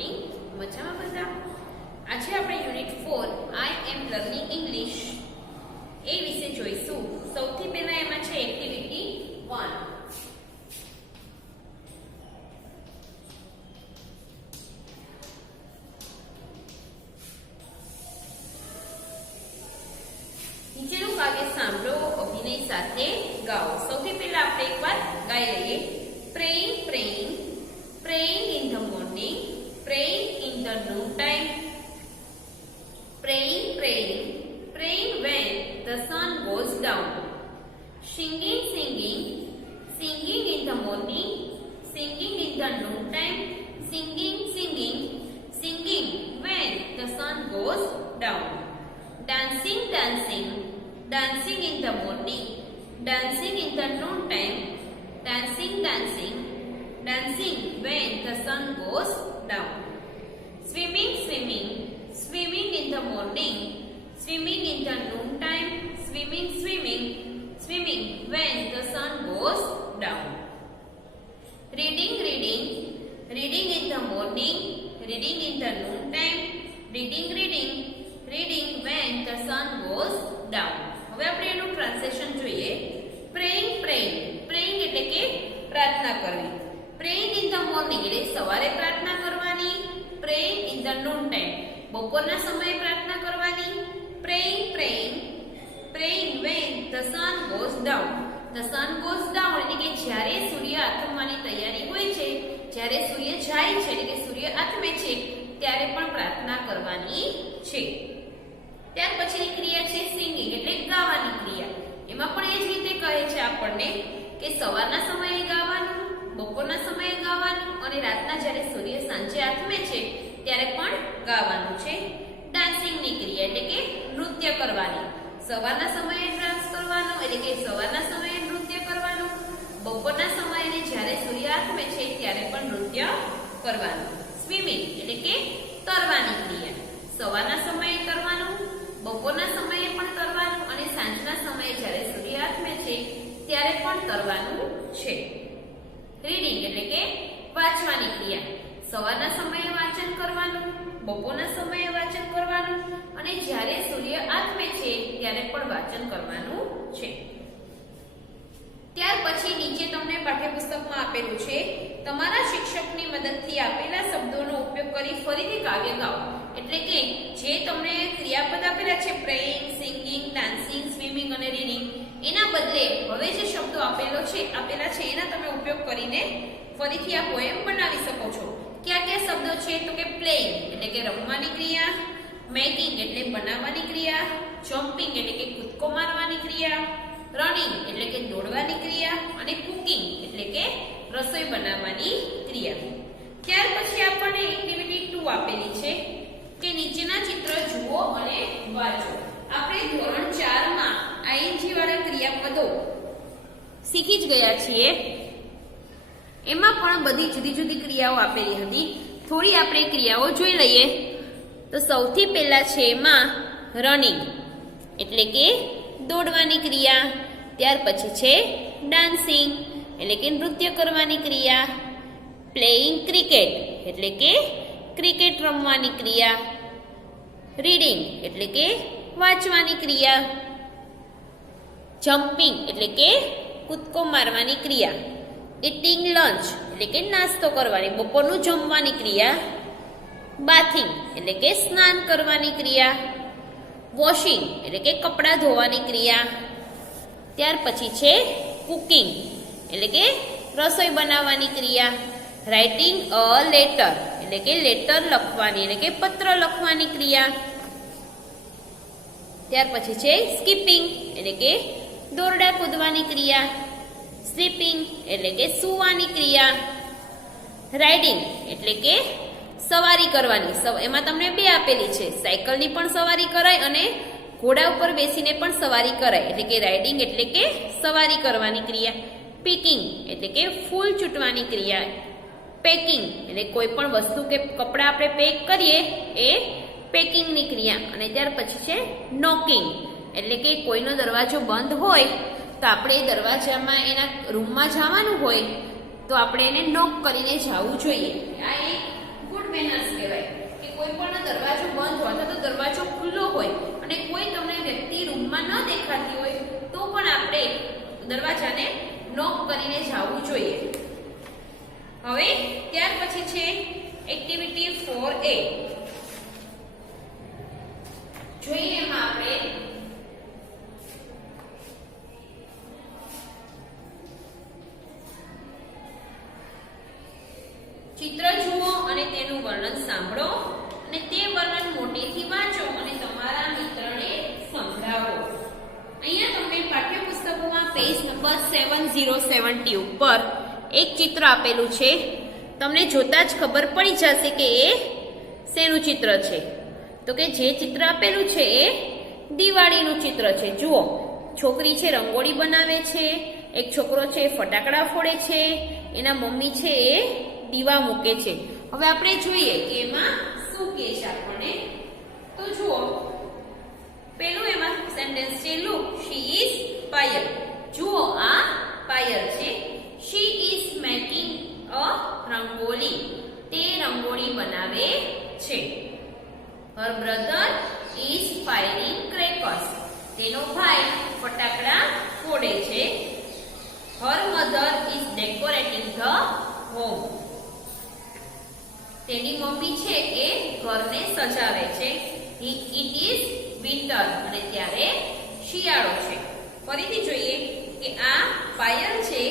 Morning. મજામાં બધા? આજે આપણે યુનિટ 4 આઈ એમ લર્નિંગ ઇંગ્લિશ એ વિશે જોઈશું. સૌથી પહેલા એમાં છે એક્ટિવિટી 1. નીચેનું કાવ્ય સાંભળો, અભિનય સાથે ગાઓ. સૌથી પહેલા આપણે એકવાર ગાઈ લઈએ. Praying, praying, praying in the morning, praying in the noontime, praying, praying, praying when the sun goes down, singing, singing, singing in the morning, singing in the noontime, singing, singing, singing when the sun goes down, dancing, dancing, dancing in the morning, dancing in the noontime, dancing, dancing, dancing when the sun goes down, swimming, swimming, swimming in the morning, swimming in the noontime, swimming, swimming, swimming when the sun goes down, reading, reading, reading in the morning, reading in the noontime, reading, reading, reading when the sun goes down. હવે આપણે એનું translation જોઈએ. Praying, praying, praying એટલે કે પ્રાર્થના કરવી. Praying in the morning એટલે સવારે પ્રાર્થના કરવાની. Praying in the noon time બપોરના સમયે પ્રાર્થના કરવાની. Praying, praying, praying when the sun goes down. The sun goes down એટલે કે જ્યારે સૂર્ય આથમવાની તૈયારી હોય છે, જ્યારે સૂર્ય જાય છે એટલે કે સૂર્ય આથમે છે ત્યારે પણ પ્રાર્થના કરવાની છે. ત્યાર પછીની ક્રિયા છે સિંગિંગ એટલે ગાવાની ક્રિયા. એમાં પણ એ જ રીતે કહે છે આપણને કે સવારના સમયે ગાવાનું, બપોરના સમયે ગાવાનું અને રાતના જ્યારે સૂર્ય સાંજે આથમે છે ત્યારે પણ ગાવાનું છે. ડાન્સિંગની ક્રિયા એટલે કે નૃત્ય કરવાની. સવારના સમયે ડાન્સ કરવાનો એટલે કે સવારના સમયે નૃત્ય કરવાનું, બપોરના સમયે જ્યારે સૂર્ય આથમે છે ત્યારે પણ નૃત્ય કરવાનું. સ્વિમિંગ એટલે કે તરવાની ક્રિયા. સવારના સમયે તરવાનું, બપોરના સમયે પણ તરવાનું અને સાંજના સમયે જ્યારે સૂર્ય આથમે છે ત્યારે પણ તરવાનું છે. રીડિંગ એટલે કે વાંચવાની ક્રિયા. સવારના સમયે વાંચન કરવાનું, બપોરના સમયે વાંચન કરવાનું અને જ્યારે સૂર્ય આથમે છે ત્યારે પણ વાંચન કરવાનું છે. ત્યાર પછી નીચે તમને પાઠ્યપુસ્તકમાં આપેલું છે તમારા શિક્ષકની મદદથી આપેલા શબ્દોનો ઉપયોગ કરી ફરીથી કાવ્ય ગાઓ. એટલે કે જે તમને ક્રિયાપદ આપેલા છે પ્રેઇંગ, સિંગિંગ, ડાન્સિંગ, સ્વિમિંગ અને રીડિંગ, એના બદલે હવે જે શબ્દો આપેલા છે એના તમે ઉપયોગ કરીને ફરીથી આ પોએમ બનાવી શકો છો. કયા કયા શબ્દો છે તો કે પ્લેઇંગ એટલે કે રમવાની ક્રિયા, મેકિંગ એટલે બનાવવાની ક્રિયા, જમ્પિંગ એટલે કે કૂદકો મારવાની ક્રિયા, રનિંગ એટલે કે દોડવાની ક્રિયા અને કુકિંગ એટલે કે રસોઈ બનાવવાની ક્રિયા. ત્યાર પછી આપણને એક્ટિવિટી 2 આપેલી છે કે નીચેના ચિત્ર જુઓ અને વાંચો. આપણે ધોરણ 4 માં આઈએનજી વાળા ક્રિયાપદો શીખી જ ગયા છીએ. એમાં પણ બધી જુદી જુદી ક્રિયાઓ આપેલી હતી. થોડી આપણે ક્રિયાઓ જોઈ લઈએ. તો સૌથી પહેલા છે એમાં રનિંગ એટલે કે દોડવાની ક્રિયા. ત્યાર પછી છે ડાન્સિંગ એટલે કે નૃત્ય કરવાની ક્રિયા. પ્લેઇંગ ક્રિકેટ એટલે કે ક્રિકેટ રમવાની ક્રિયા. રીડિંગ એટલે કે વાંચવાની ક્રિયા. જમ્પિંગ એટલે કે કૂદકો મારવાની ક્રિયા. ઇટિંગ લંચ એટલે કે નાસ્તો કરવાની, બપોરનું જમવાની ક્રિયા. બાથિંગ એટલે કે સ્નાન કરવાની ક્રિયા. વોશિંગ એટલે કે કપડાં ધોવાની ક્રિયા. ત્યાર પછી છે કુકિંગ એટલે કે રસોઈ બનાવવાની ક્રિયા. રાઇટિંગ અ લેટર એટલે કે લેટર લખવાની એટલે કે પત્ર લખવાની ક્રિયા. ત્યાર પછી છે સ્કીપિંગ એટલે કે દોરડા કૂદવાની ક્રિયા. સ્લીપિંગ એટલે કે સૂવાની ક્રિયા. રાઇડિંગ એટલે કે સવારી કરવાની. એમાં તમને 2 આપેલી છે, સાયકલની પણ સવારી કરાય અને ઘોડા ઉપર બેસીને પણ સવારી કરાય. એટલે કે રાઇડિંગ એટલે કે સવારી કરવાની ક્રિયા. પિકિંગ એટલે કે ફૂલ ચૂંટવાની ક્રિયા. પેકિંગ એટલે કોઈ પણ વસ્તુ કે કપડાં આપણે પેક કરીએ એ પેકિંગની ક્રિયા. અને ત્યાર પછી છે નોકિંગ એટલે કે કોઈનો દરવાજો બંધ હોય તો આપણે એ દરવાજામાં એના રૂમમાં જવાનું હોય તો આપણે એને નોક કરીને જવું જોઈએ. આ એક ગુડ મેનર્સ કહેવાય કે કોઈ પણ દરવાજો બંધ હોય અથવા તો દરવાજો ખુલ્લો હોય અને કોઈ તમને વ્યક્તિ રૂમમાં ન દેખાતી હોય તો પણ આપણે દરવાજાને નોક કરીને જવું જોઈએ. હવે ત્યાર પછી છે એક્ટિવિટી 4A. જોઈએ એમાં આપણે ચિત્ર જુઓ અને તેનું વર્ણન સાંભળો અને તે વર્ણન મોટેથી વાંચો અને તમારા મિત્રને સંભળાવો. અહીંયા તમને પાઠ્યપુસ્તકોમાં પેજ નંબર 7070 ઉપર એક ચિત્ર આપેલું છે. તમને જોતા જ ખબર પડી જશે કે એ શેનું ચિત્ર છે. તો કે જે ચિત્ર આપેલું છે એ દિવાળીનું ચિત્ર છે. જુઓ, છોકરી છે રંગોળી બનાવે છે, એક છોકરો છે ફટાકડા ફોડે છે, એના મમ્મી છે એ દીવા મૂકે છે. હવે આપણે જોઈએ કે એમાં શું કહે છે આપણને. તો જુઓ, પેલું એમાં સેન્ટેન્સ છે લુક શી ઇઝ પાયલ. જુઓ, આ પાયલ છે. She is making a rangoli. તે રંગોળી બનાવે છે. Her brother is firing crackers. તેનો ભાઈ ફટાકડા ફોડે છે. Her mother is decorating the home. તેની મમ્મી છે એ ઘરને સજાવે છે. It is winter. અને ત્યારે શિયાળો છે. ફરીથી જોઈએ કે આ પાયલ છે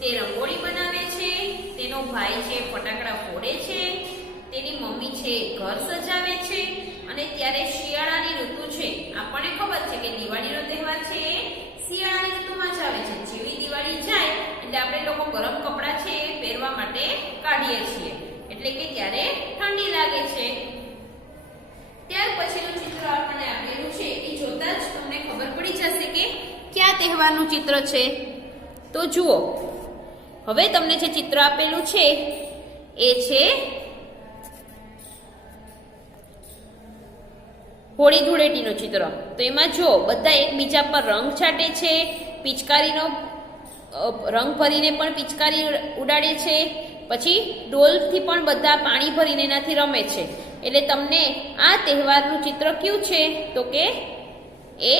તે રંગોળી બનાવે છે, તેનો ભાઈ છે ફટાકડા ફોડે છે, તેની મમ્મી છે ઘર સજાવે છે અને ત્યારે શિયાળાની ઋતુ છે. આપણને ખબર છે કે દિવાળીનો તહેવાર છે એ શિયાળાની ઋતુમાં જ આવે છે. જેવી દિવાળી જાય એટલે આપણે લોકો ગરમ કપડાં છે એ પહેરવા માટે કાઢીએ છીએ, એટલે કે ત્યારે ઠંડી લાગે છે. ત્યાર પછીનું ચિત્ર આપણને આપેલું છે એ જોતા જ તમને ખબર પડી જશે કે કયા તહેવારનું ચિત્ર છે. તો જુઓ, હવે તમને જે ચિત્ર આપેલું છે એ છે હોળી ધૂળેટીનું ચિત્ર. તો એમાં જો બધા એકબીજા પર રંગ છાંટે છે, પિચકારીનો રંગ ભરીને પણ પિચકારી ઉડાડે છે, પછી ડોલથી પણ બધા પાણી ભરીને એનાથી રમે છે. એટલે તમને આ તહેવારનું ચિત્ર કયું છે? તો કે એ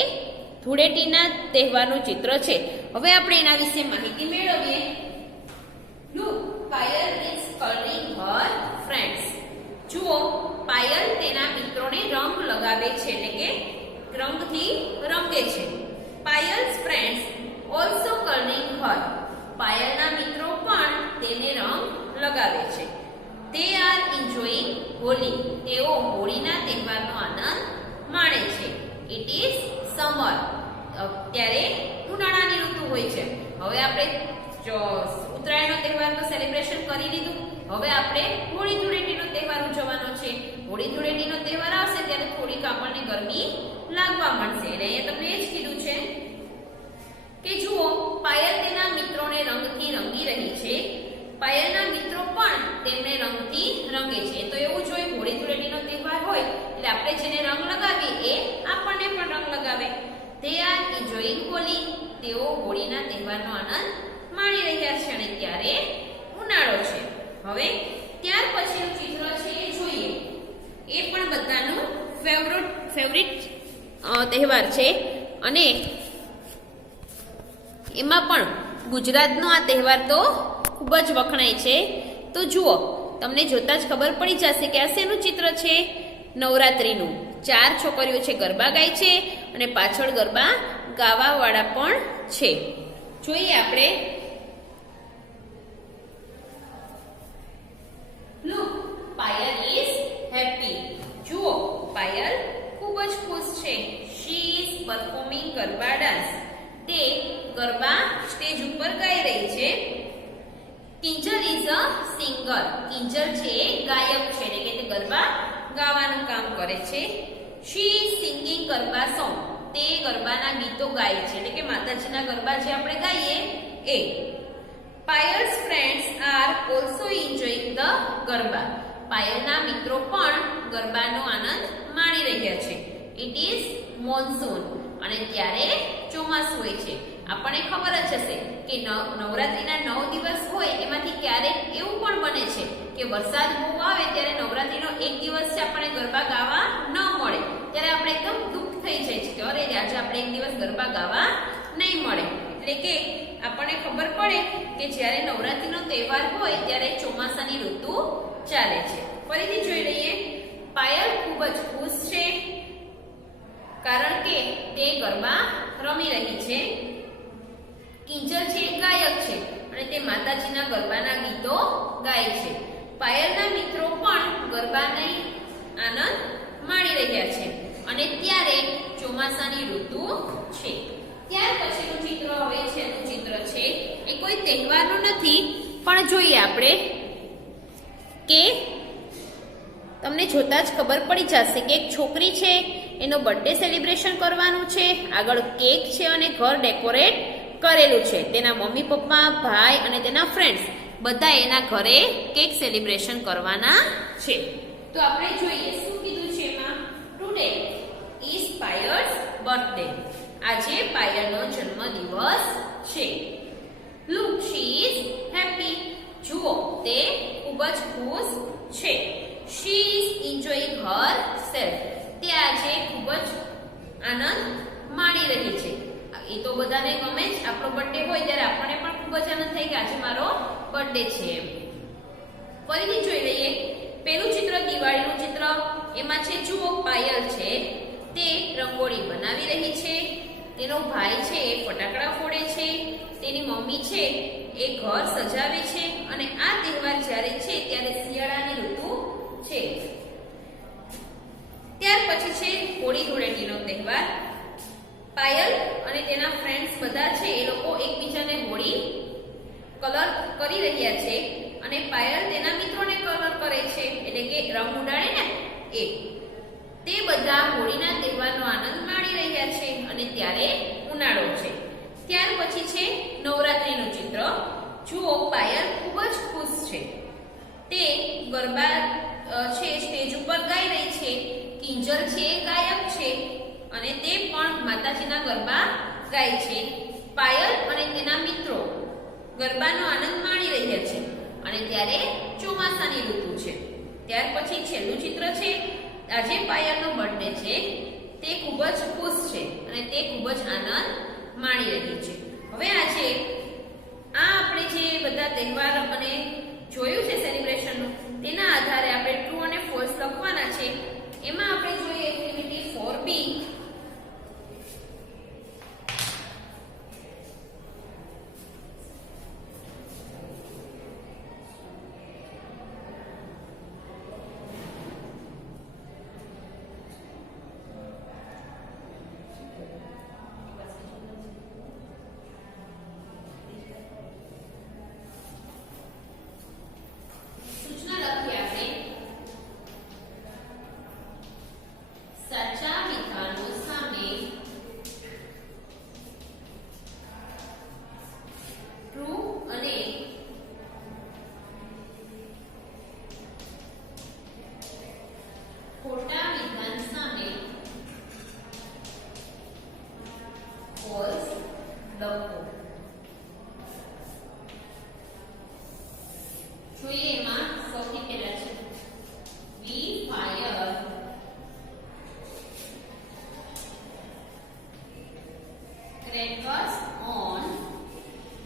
ધૂળેટીના તહેવારનું ચિત્ર છે. હવે આપણે એના વિશે માહિતી મેળવીએ. Look, Payal is colouring her friends. જુઓ, પાયલ તેના મિત્રોને રંગ લગાવે છે, એટલે કે રંગથી રંગે છે. પાયલ્સ ફ્રેન્ડ્સ ઓલ્સો કલરિંગ હર. પાયલના મિત્રો પણ તેને રંગ લગાવે છે. they are enjoying Holi. તેઓ હોળીના તહેવારનો આનંદ માણે છે. it is summer. અત્યારે ઉનાળાની ઋતુ હોય છે. હવે આપણે ઉત્તરાયણનો તહેવાર તો સેલિબ્રેશન કરી લીધું. હવે આપણે હોળી ધૂળેટીનો તહેવાર ઉજવવાનો છે. હોળી ધૂળેટીનો તહેવાર આવશે ત્યારે થોડીક આપણને ગરમી લાગવા મળશે. એટલે અહીંયા તમને એ જ કીધું છે કે જુઓ, પાયલ તેના મિત્રોને રંગથી રંગી રહી છે. પાયલના મિત્રો પણ તેમને રંગથી રંગે છે. તો એવું જ હોય, હોળી ધૂળેટીનો તહેવાર હોય એટલે આપણે જેને રંગ લગાવીએ એ આપણને પણ રંગ લગાવે. they are enjoying Holi. તેઓ હોળીના તહેવારનો આનંદ માણી રહ્યા છે અને ત્યારે ઉનાળો છે. હવે ત્યાર પછીનું ચિત્ર છે એ જોઈએ. એ પણ બધાનું ફેવરિટ તહેવાર છે અને એમાં પણ ગુજરાતનો આ તહેવાર તો ખૂબ જ વખણાય છે. તો જુઓ, તમને જોતા જ ખબર પડી જશે કે આ શેનું ચિત્ર છે? નવરાત્રીનું. 4 છોકરીઓ છે ગરબા ગાય છે અને પાછળ ગરબા ગાવાવાળા પણ છે. જોઈએ આપણે. Look, Payal is happy. જુઓ, પાયલ ખૂબ જ ખુશ છે. She is performing garba dance. તે ગરબા સ્ટેજ ઉપર ગાઈ રહી છે. Kinjal is a singer. Kinjal છે એ ગાયક છે, એટલે કે તે ગરબા ગાવાનું કામ કરે છે. She is singing garba song. તે ગરબાના ગીતો ગાય છે, એટલે કે માતાજીના ગરબા જે આપણે ગાઈએ એ. Payal's friends are also enjoying the garba. પાયલના મિત્રો પણ ગરબાનો આનંદ માણી રહ્યા છે. It is monsoon. અને ત્યારે ચોમાસું હોય છે. આપણને ખબર જ હશે કે નવરાત્રીના 9 દિવસ હોય એમાંથી ક્યારેક એવું પણ બને છે કે વરસાદ બહુ આવે ત્યારે નવરાત્રીનો એક દિવસ છે આપણે ગરબા ગાવા ન મળે, ત્યારે આપણે એકદમ દુઃખ થઈ જાય છે કે અરે આજે આપણે એક દિવસ ગરબા ગાવા નહીં મળે. એટલે કે આપણને ખબર પડે કે જ્યારે નવરાત્રીનો તહેવાર હોય ત્યારે ચોમાસાની ઋતુ ચાલે છે. ફરીથી જોઈ લઈએ. પાયલ ખૂબ જ ખુશ છે કારણ કે તે ગરબા રમી રહી છે. કિંજલ છે ગાયક છે અને તે માતાજીના ગરબાના ગીતો ગાય છે. પાયલના મિત્રો પણ ગરબાની આનંદ માણી રહ્યા છે અને ત્યારે ચોમાસાની ઋતુ છે. ત્યાર પછીનું ચિત્ર હવે છેલ્લું ચિત્ર છે એ કોઈ તહેવારનું નથી, પણ જોઈએ આપણે કે તમને જોતા જ ખબર પડી જશે કે એક છોકરી છે એનો બર્થડે સેલિબ્રેશન કરવાનું છે. આગળ કેક છે અને ઘર ડેકોરેટ કરેલું છે. તેના મમ્મી પપ્પા, ભાઈ અને તેના ફ્રેન્ડ્સ બધા એના ઘરે કેક સેલિબ્રેશન કરવાના છે. તો આપણે જોઈએ શું કીધું છે એમાં. Today is Payal's birthday. આજે પાયલનો જન્મદિવસ છે. Look she is happy. જુઓ તે ખૂબ જ ખુશ છે. She is enjoying herself. તે આજે ખૂબ જ આનંદ માણી રહી છે. એ તો બધાને ગમે જ, આપણો બર્થડે હોય ત્યારે આપણને પણ ખૂબ જ આનંદ થાય કે આજે મારો બર્થડે છે એમ. ફરીથી જોઈ લઈએ. પહેલું ચિત્ર દિવાળીનું ચિત્ર. એમાં છે જુઓ પાયલ છે તે રંગોળી બનાવી રહી છે. તેનો ભાઈ છે એ ફટાકડા ફોડે છે. તેની મમ્મી છે એ ઘર સજાવે છે અને આ તહેવાર જ્યારે છે ત્યારે શિયાળાની ઋતુ છે. ત્યાર પછી છે હોળી ધૂળેટીનો તહેવાર. પાયલ અને તેના ફ્રેન્ડ્સ બધા છે એ લોકો એકબીજાને હોળી કલર કરી રહ્યા છે અને પાયલ તેના મિત્રોને કલર કરે છે, એટલે કે રંગ ઉડાડે ને એ. તે બધા હોળીના તહેવારનો આનંદ માણી રહ્યા છે અને ત્યારે ઉનાળો છે. ત્યાર પછી છે નવરાત્રીનું ચિત્ર. જુઓ પાયલ ખૂબ જ ખુશ છે. તે ગરબા છે સ્ટેજ ઉપર ગાઈ રહી છે. કિંજલ છે ગાયક છે અને તે પણ માતાજીના ગરબા ગાય છે. પાયલ અને તેના મિત્રો ગરબાનો આનંદ માણી રહ્યા છે અને ત્યારે ચોમાસાની ઋતુ છે. ત્યાર પછી છેલ્લું ચિત્ર છે. આજે પાયલનો બર્થડે છે. તે ખૂબ જ ખુશ છે અને તે ખૂબ જ આનંદ માણી રહી છે. હવે આજે આ આપણે જે બધા તહેવાર અને જોયું છે સેલિબ્રેશનનું, તેના આધારે આપણે ટ્રુ અને ફોલ્સ લખવાના છે. એમાં આપણે જોઈએ activity 4B. Crackers on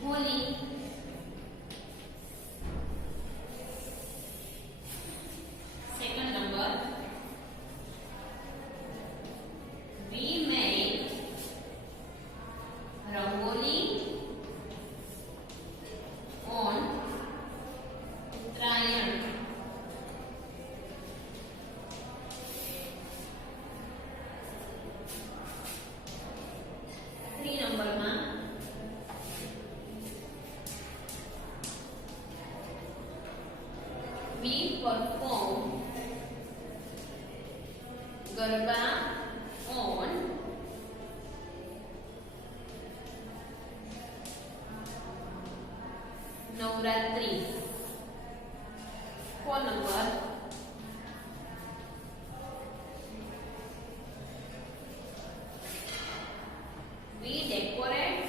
Holi. Second number, we make rangoli on Uttarayan. We perform Garba on Navratri. Phone number, we decorate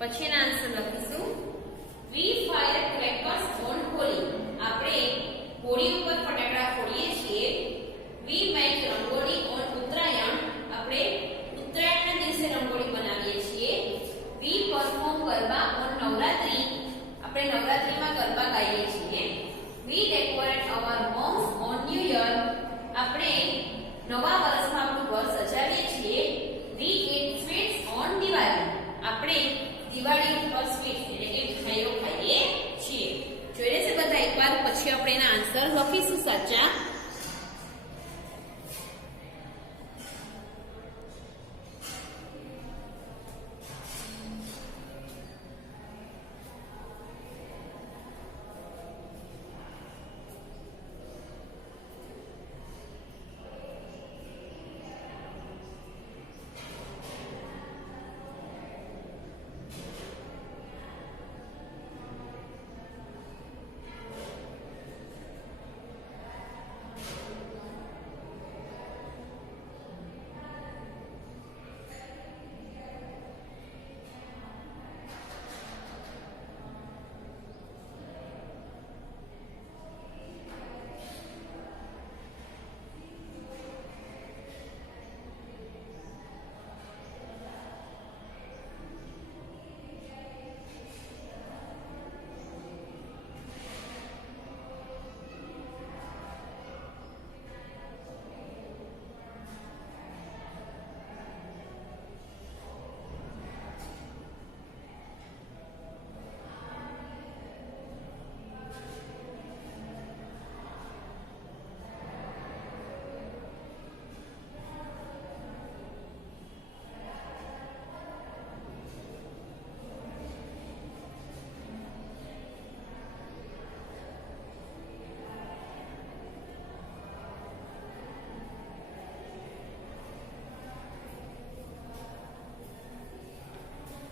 પછીના આન્સર લખીશું we fire crackers on Holi. આપણે હોળી ઉપર ફટાકડા ફોડીએ છીએ. We make rangoli on Uttarayan. આપણે ઉત્તરાયણના દિવસે રંગોળી બનાવીએ છીએ. We perform garba on Navratri. આપણે નવરાત્રીમાં ગરબા ગાઈએ છીએ. We decorate our homes on new year. આપણે નવા વર્ષમાં આપણું ઘર સજાવીએ છીએ. We eat sweets on Diwali. આપણે દિવાળી ઉપર સ્વીટ એટલે કે મીઠાઈઓ ખાઈએ છીએ. જોઈ લેશે બધા એકવાર, પછી આપણે એના આન્સર લખીશું સાચા.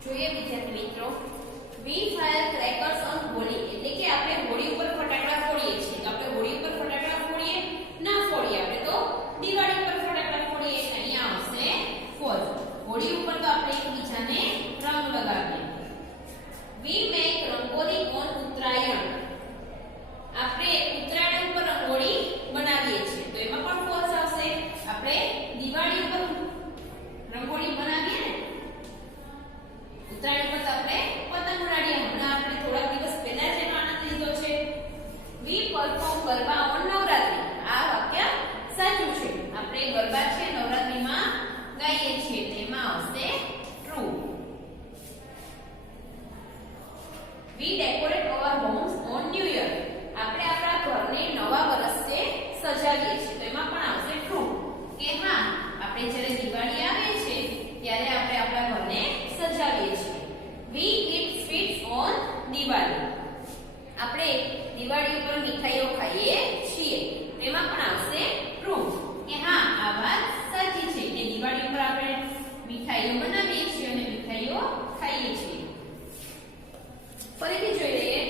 જોઈએ વિદ્યાર્થી મિત્રો, વી ફાયર ક્રેકર્સ ઓન હોલી એટલે કે આપણે હોળી ઉપર ફટાકડા ફોડીએ છીએ. તો આપણે હોળી ઉપર ફટાકડા ફોડીએ ના ફોડીએ, આપણે તો દિવાળી ઉપર ફટાકડા ફોડીએ. અહીંયા આવશે ફોલ્સ. હોળી ઉપર તો આપણે એકબીજાને રંગ લગાવીએ. વી મેક રંગોલી ઓન ઉત્તરાયણ. આપણે ઉત્તરાયણ ઉપર રંગોળી બનાવીએ છીએ, તો એમાં પણ ફોલ્સ આવશે. આપણે દિવાળી ઉપર રંગોળી બનાવીએ ને, ઉત્તરાયણ પર તો આપણે પતંગ ઉડાડીએ. હમણાં આપણે થોડા દિવસ પહેલા જ એનો આનંદ લીધો છે. વી પરફોર્મ ગરબા ઓન નવરાત્રી. આ વાક્ય સાચું છે. આપણે ગરબા છે નવરાત્રીમાં ગાઈએ છીએ, તેમાં આવશે true. We decorate our homes on new year. આપણે આપણા ઘરને નવા વર્ષે સજાવીએ છીએ, તો એમાં પણ આવશે ટ્રુ. કે હા, આપણે જ્યારે દિવાળી આવે છે ત્યારે આપણે આપણા ઘરને સજાવીએ છીએ. We eat sweets on Diwali. આપણે દિવાળી ઉપર મીઠાઈઓ ખાઈએ છીએ, તેમાં પણ આવશે ટ્રુ. કે હા, આ વાત સાચી છે કે દિવાળી ઉપર આપણે મીઠાઈઓ બનાવીએ છીએ અને મીઠાઈઓ ખાઈએ છીએ. ફરીથી જોઈ લઈએ.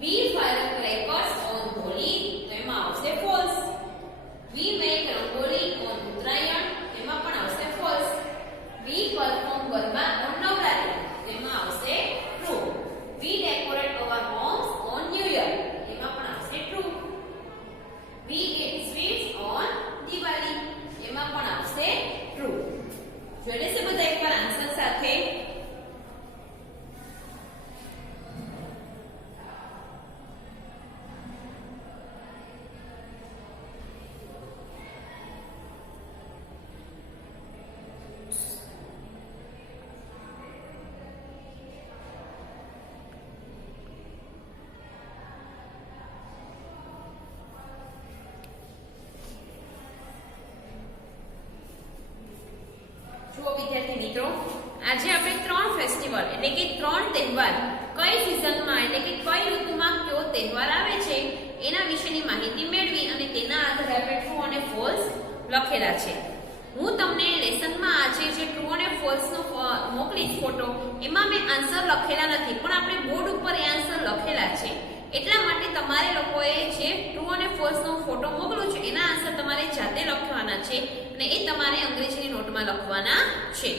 We fire crackers on Holi, તો એમાં આવશે false. We make rangoli on Uttarayan, એમાં પણ આવશે false. We perform garba on Navratri, તેમાં આવશે true. We decorate our homes on new year, એમાં પણ આવશે true. We eat sweets on Diwali, એમાં પણ આવશે ટ્રુ. જોઈ લેશે બધા એકવાર આન્સર સાથે. જુઓ વિદ્યાર્થી મિત્રો, આજે આપણે 3 ફેસ્ટિવલ એટલે કે 3 તહેવાર કઈ સિઝનમાં એટલે કે કઈ ઋતુમાં કયો તહેવાર આવે છે એના વિશેની માહિતી મેળવી અને તેના આધારે આપણે ટ્રુ અને ફોલ્સ લખેલા છે. હું તમને લેસનમાં આજે જે ટ્રુ અને ફોલ્સનો મોકલીશ ફોટો, એમાં મેં આન્સર લખેલા નથી, પણ આપણે બોર્ડ ઉપર એ આન્સર લખેલા છે. એટલા માટે તમારે લોકોએ જે ટ્રુ અને ફોલ્સનો ફોટો મોકલો છે એના આન્સર તમારે જાતે લખવાના છે અને એ તમારે અંગ્રેજીની નોટમાં લખવાના છે.